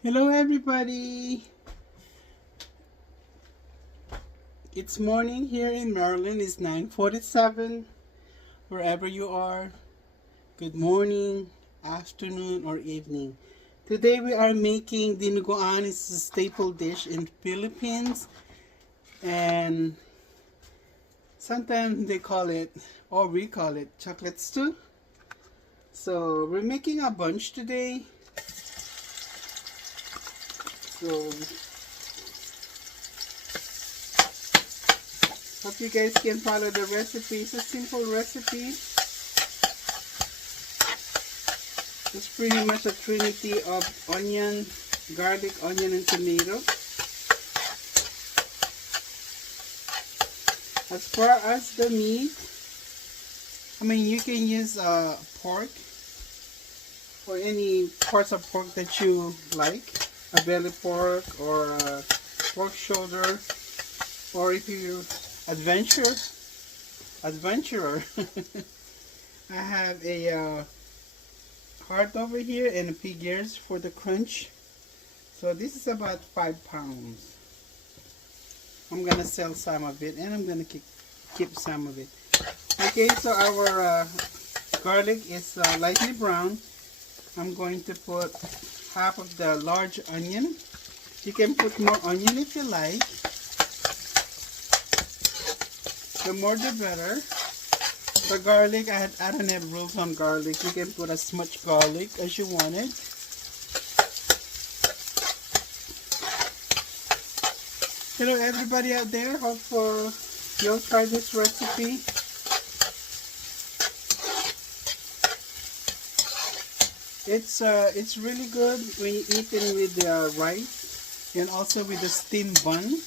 Hello everybody! It's morning here in Maryland. It's 9:47. Wherever you are, good morning, afternoon, or evening. Today we are making Dinuguan. It's a staple dish in the Philippines. And sometimes they call it, or we call it, chocolate stew. So we're making a bunch today. So hope you guys can follow the recipe. It's a simple recipe. It's pretty much a trinity of onion, garlic, onion, and tomato. As far as the meat, you can use pork or any parts of pork that you like. A belly pork or a pork shoulder, or if you adventurer. I have a heart over here and a pig ears for the crunch. So this is about 5 pounds. I'm gonna sell some of it and I'm gonna keep some of it. Okay, so our garlic is lightly brown. I'm going to put half of the large onion. You can put more onion if you like. The more the better. The garlic, I don't have rules on garlic. You can put as much garlic as you wanted. Hello everybody out there. Hope you'll try this recipe. It's really good when you eat it with rice and also with the steamed bun.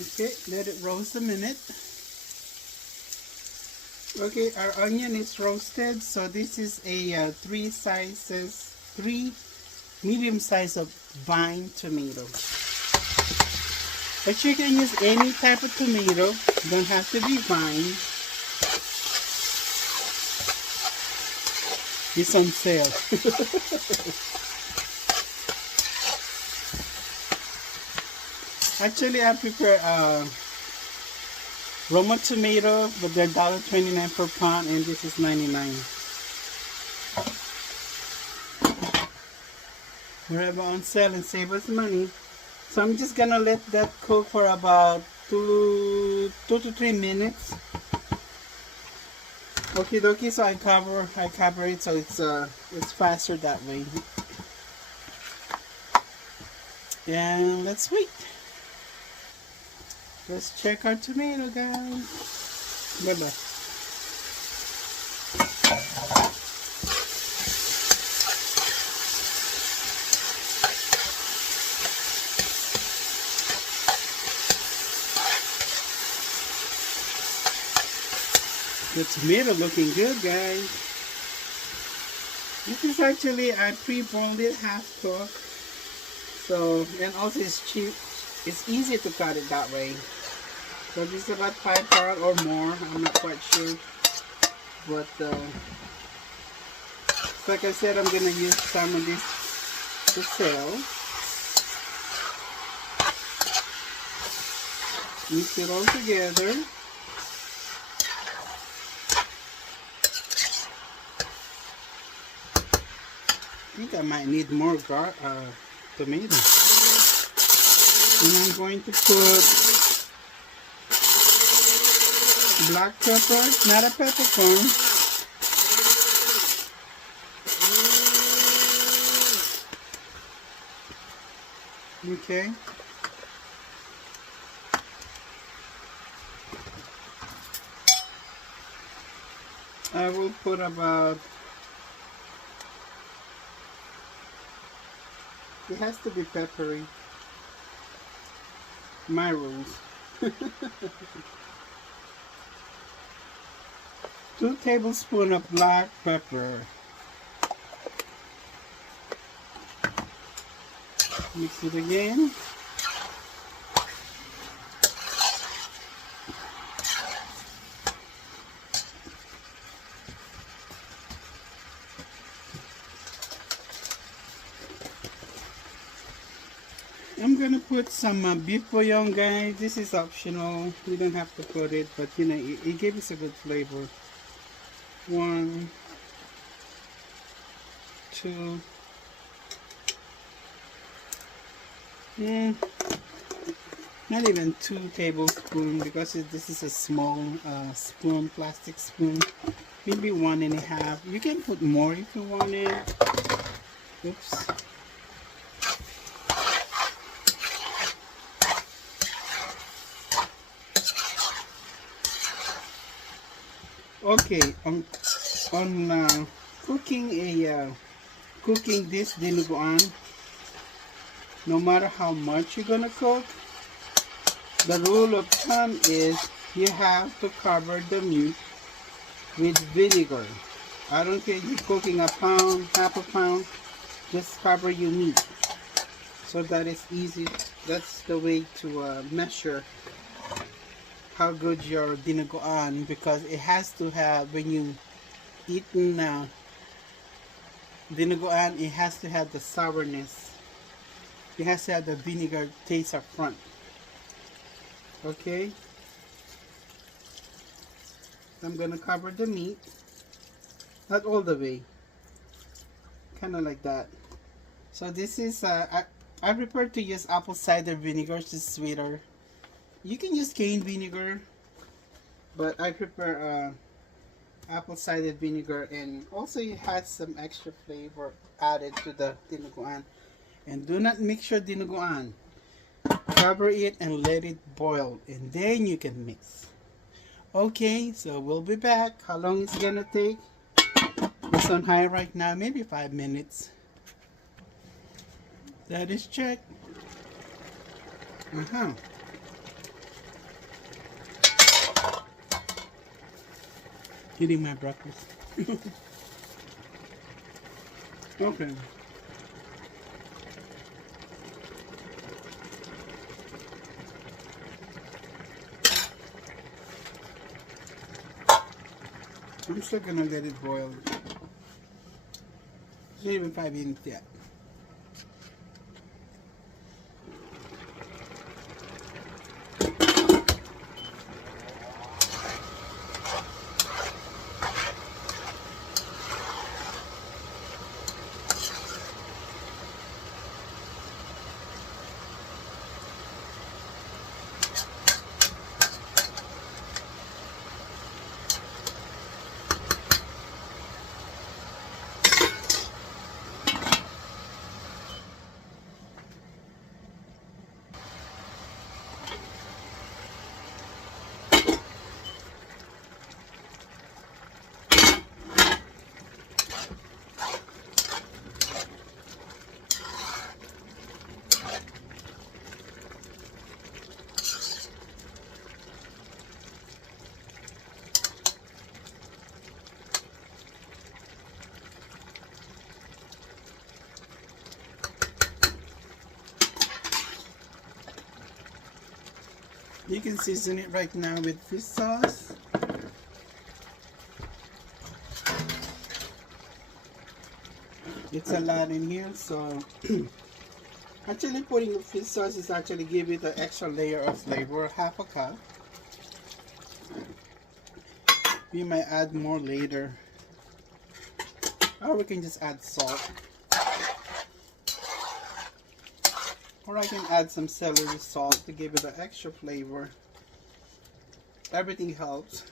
Okay, let it roast a minute. Okay, our onion is roasted, so this is a three medium size of vine tomato. But you can use any type of tomato, don't have to be vine. It's on sale. Actually, I prefer Roma tomato, but they're $1.29 per pound, and this is $99. We're on sale and save us money. So I'm just gonna let that cook for about 2 to 3 minutes. Okie dokie. So I cover it so it's faster that way. And let's wait. Let's check our tomato, guys. Bye-bye. The tomato looking good, guys. This is actually, I pre-boiled it half cooked. So, and also it's cheap. It's easy to cut it that way. So this is about 5 pounds or more. I'm not quite sure. But like I said, I'm going to use some of this to sell. Mix it all together. I think I might need more tomato. And I'm going to put black pepper, not a peppercorn. Okay. I will put about, it has to be peppery. My rules. 2 tablespoons of black pepper. Mix it again. I'm gonna put some beef bouillon, guys. This is optional. You don't have to put it, but you know, it gives us a good flavor. 1, 2, not even 2 tablespoons because this is a small spoon, plastic spoon. Maybe 1.5. You can put more if you want it. Oops. Okay, on cooking this dinuguan, no matter how much you're gonna cook, the rule of thumb is you have to cover the meat with vinegar. I don't care if you're cooking a pound, half a pound, just cover your meat. So that is easy. That's the way to measure how good your dinuguan, because it has to have, when you eaten dinuguan, it has to have the sourness. It has to have the vinegar taste up front. Okay, I'm gonna cover the meat, not all the way, kind of like that. So this is I prefer to use apple cider vinegar. It's sweeter. You can use cane vinegar, but I prefer apple cider vinegar, and also it has some extra flavor added to the dinuguan. And do not mix your dinuguan. Cover it and let it boil, and then you can mix. Okay, so we'll be back. How long it's gonna take? It's on high right now, maybe 5 minutes. That is check. Eating my breakfast. Okay. I'm still gonna let it boil. It's not even 5 minutes yet. You can season it right now with fish sauce. It's a lot in here, so actually putting the fish sauce is actually give it an extra layer of flavor, half a cup. We might add more later, or we can just add salt, or I can add some celery salt to give it an extra flavor. Everything helps.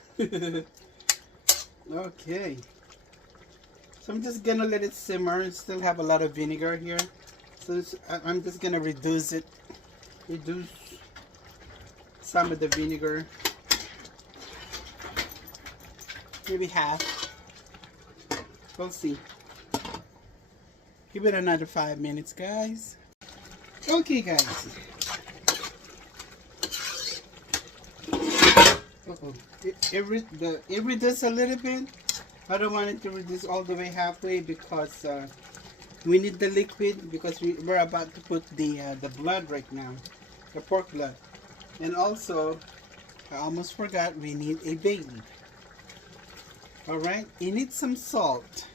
Okay, so I'm just gonna let it simmer. It still have a lot of vinegar here, so I'm just gonna reduce some of the vinegar, maybe half. We'll see. Give it another 5 minutes, guys. Okay, guys. It reduced a little bit. I don't want it to reduce all the way halfway because we need the liquid, because we're about to put the blood right now, the pork blood. And also, I almost forgot, we need a bay leaf. Alright, you need some salt.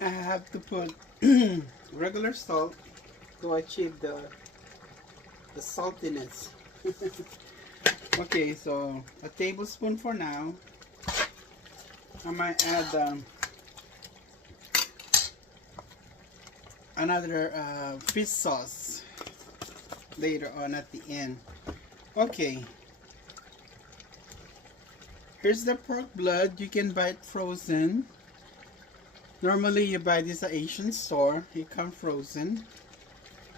I have to put regular salt. to achieve the saltiness. Okay, so a tablespoon for now. I might add another fish sauce later on at the end. Okay, here's the pork blood. You can buy it frozen. Normally you buy this at Asian store. It comes frozen.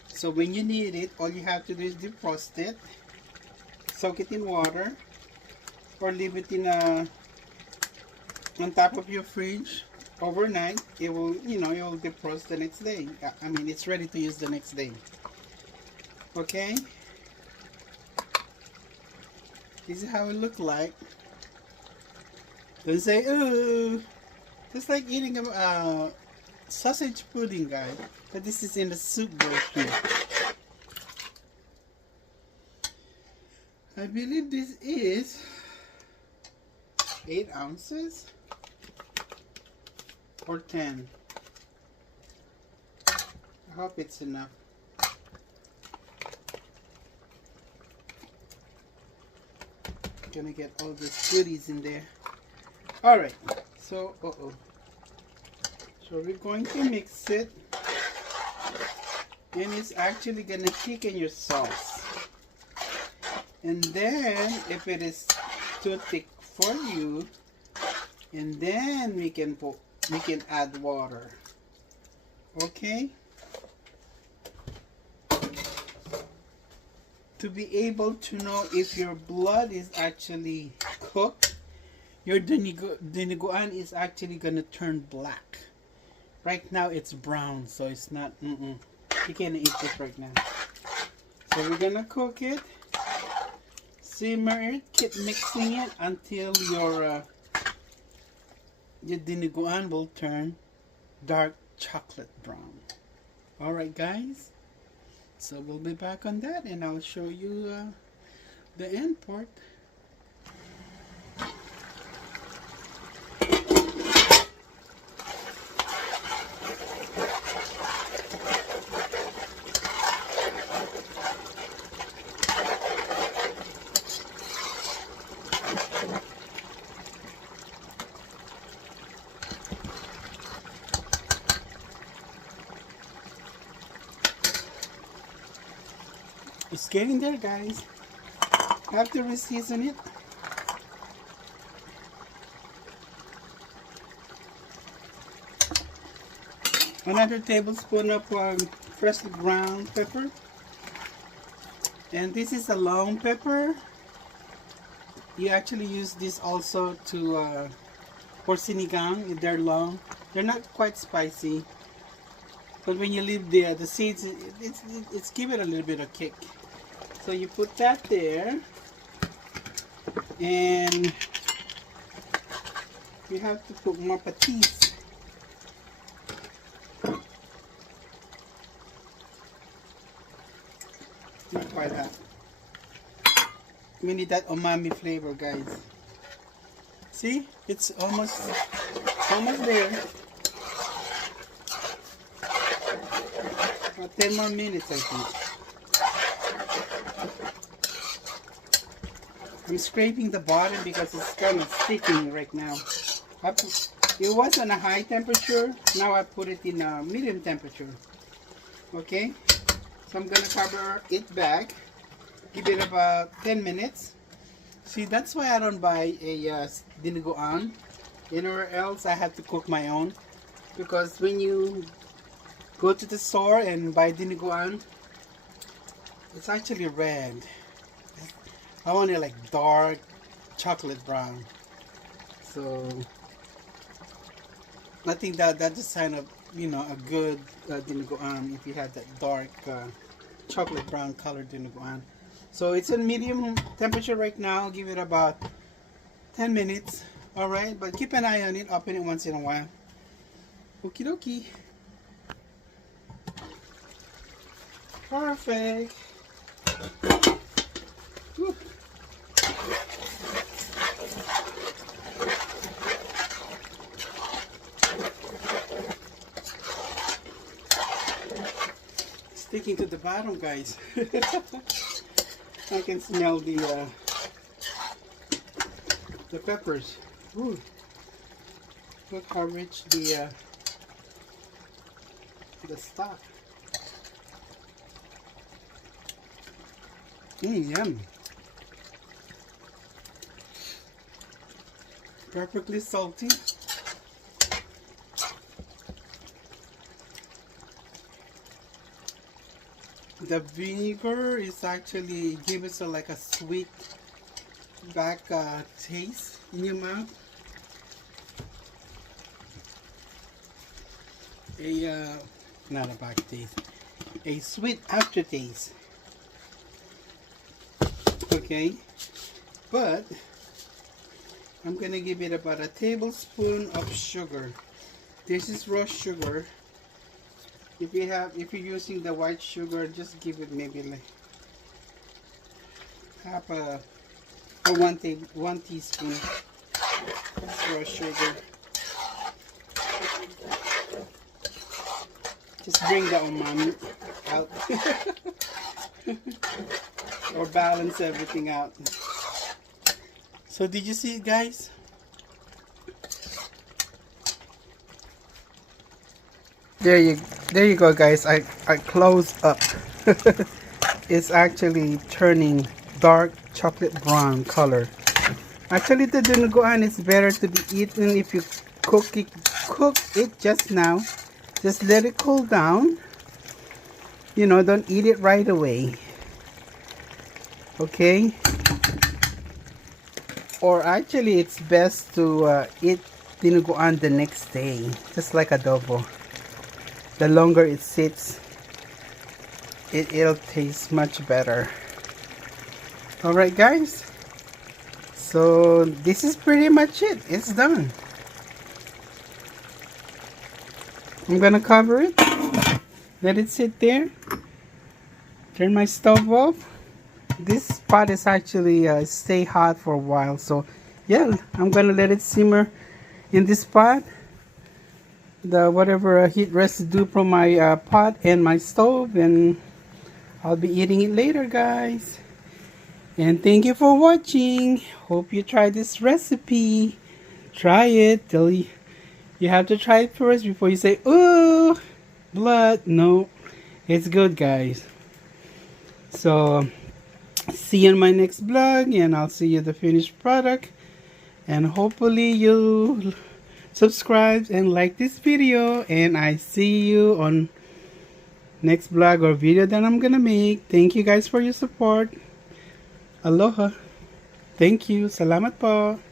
So when you need it, all you have to do is defrost it, soak it in water, or leave it in on top of your fridge overnight. It will, it will defrost the next day. I mean, it's ready to use the next day. Okay, this is how it looks like. Don't say, ooh, it's like eating a sausage pudding, guys. But this is in the soup version. I believe this is 8 ounces or 10. I hope it's enough. Gonna get all the goodies in there. Alright, so so we're going to mix it, and it's actually gonna thicken your sauce. And then if it is too thick for you, and then we can add water. Okay, to be able to know if your blood is actually cooked, your dinuguan is actually gonna turn black. Right now it's brown, so it's not. You can't eat this right now. So we're gonna cook it, simmer it, keep mixing it until your dinuguan will turn dark chocolate brown. All right, guys. So we'll be back on that, and I'll show you the end part. It's getting there, guys. Have to reseason it. Another tablespoon of freshly ground pepper. And this is a long pepper. You actually use this also to for sinigang. They're long. They're not quite spicy, but when you leave the seeds, it's give it a little bit of kick. So you put that there, and you have to put more patis. Not quite that. We need that umami flavor, guys. See, it's almost there. About 10 more minutes, I think. I'm scraping the bottom because it's kind of sticking right now. It was on a high temperature. Now I put it in a medium temperature. Okay, so I'm gonna cover it back. Give it about 10 minutes. See, that's why I don't buy a dinuguan. Anywhere else I have to cook my own, because when you go to the store and buy dinuguan, it's actually red. I want it like dark chocolate brown. So I think that's a sign of, a good dinuguan if you have that dark chocolate brown colored dinuguan. So it's in medium temperature right now. Give it about 10 minutes. Alright, but keep an eye on it. Open it once in a while. Okie dokie. Perfect. Whew. sinking to the bottom, guys. I can smell the peppers. Ooh. Look how rich the stock. Yum. Perfectly salty. The vinegar is actually give us like a sweet back taste in your mouth. Not a back taste, a sweet aftertaste. Okay, but I'm gonna give it about a tablespoon of sugar. This is raw sugar. If you're using the white sugar, just give it maybe like half or 1 teaspoon raw sugar. Just bring the umami out. Or balance everything out. So did you see it, guys? There you go, guys. I close up. It's actually turning dark chocolate brown color. Actually, the dinuguan is better to be eaten if you cook it just now. Just let it cool down. You know, don't eat it right away. Okay? Or actually, it's best to eat dinuguan the next day, just like adobo. The longer it sits, it'll taste much better. Alright, guys, so this is pretty much it. It's done. I'm gonna cover it, let it sit there, turn my stove off. This pot is actually stay hot for a while, so yeah, I'm gonna let it simmer in this pot. The whatever heat residue from my pot and my stove, and I'll be eating it later, guys. And thank you for watching. Hope you try this recipe. Try it till you have to try it first before you say, "Ooh, blood." No, it's good, guys. So see you in my next vlog, and I'll see you the finished product. And hopefully you'll subscribe and like this video, and I see you on next vlog or video that I'm gonna make. Thank you guys for your support. Aloha. Thank you. Salamat po.